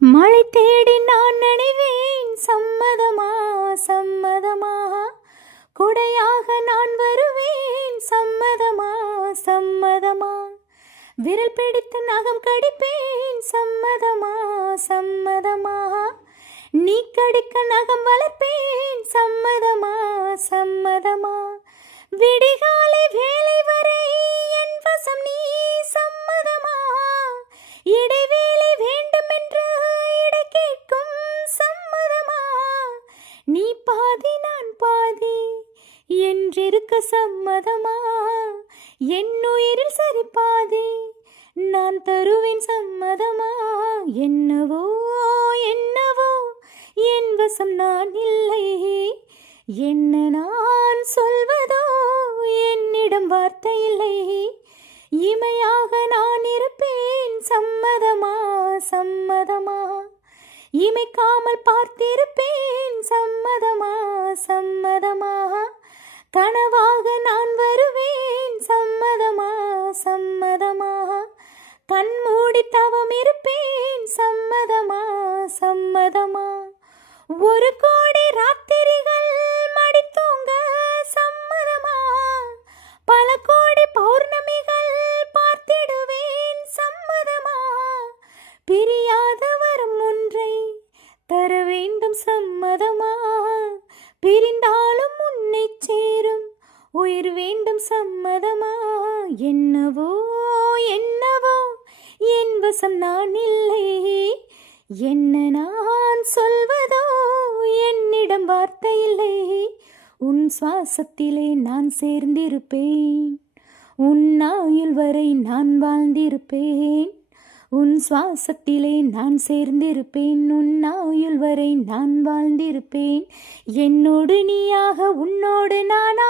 மழை தேடி நான் நினைவேன், சம்மதமா சம்மதமா, கொடையாக நான் வருவேன், சம்மதமா சம்மதமா, விரல் பிடித்து நகம் கடிப்பேன், சம்மதமா சம்மதமா, நீ கடிக்க நகம் வளர்ப்பேன், சம்மதமா சம்மதமா, விடிகாலை வேலை வரை என் வசம் நீ, சம்மதமா, இடைவேளை வேண்டும் என்று இடை கேட்கும், சம்மதமா, நீ பாதி நான் பாதி என்றிருக்க, சம்மதமா, என் உயிரில் சரி பாதி நான் தருவேன், சம்மதமா, என்னவோ என்னவோ என் வசம் நான் இல்லை, என்ன நான் சொல்வதோ என்னிடம் வார்த்தை இல்லை, இமையாக நான் இருப்பேன், சம்மதமா சம்மதமா, இமைக்காமல் பார்த்திருப்பேன், சம்மதமா சம்மதமா, கனவாக நான் வருவேன், சம்மதமா சம்மதமா, கண்மூடி தவம் இருப்பேன், சம்மதமா சம்மதமா, ஒரு கோடி ராத்திரிகள் மடித்தூங்க, சம்மதமா, பல கோடி பௌர்ணமிகள் பார்த்திடுவேன், சம்மதமா, பிரியாத வரம் ஒன்றை தர வேண்டும், சம்மதமா, பிரிந்தாலும் உன்னை சேரும் உயிர் வேண்டும், சம்மதமா, என்னவோ என்னவோ என் வசம் நான் இல்லை, என்ன நான் சொல்வதோ என்னிடம் வார்த்தை இல்லை, உன் சுவாசத்திலே நான் சேர்ந்திருப்பேன், உன் ஆயுள் வரை நான் வாழ்ந்திருப்பேன், உன் சுவாசத்திலே நான் சேர்ந்திருப்பேன், உன் ஆயுள் வரை நான் வாழ்ந்திருப்பேன், என்னோடு நீயாக உன்னோடு நானா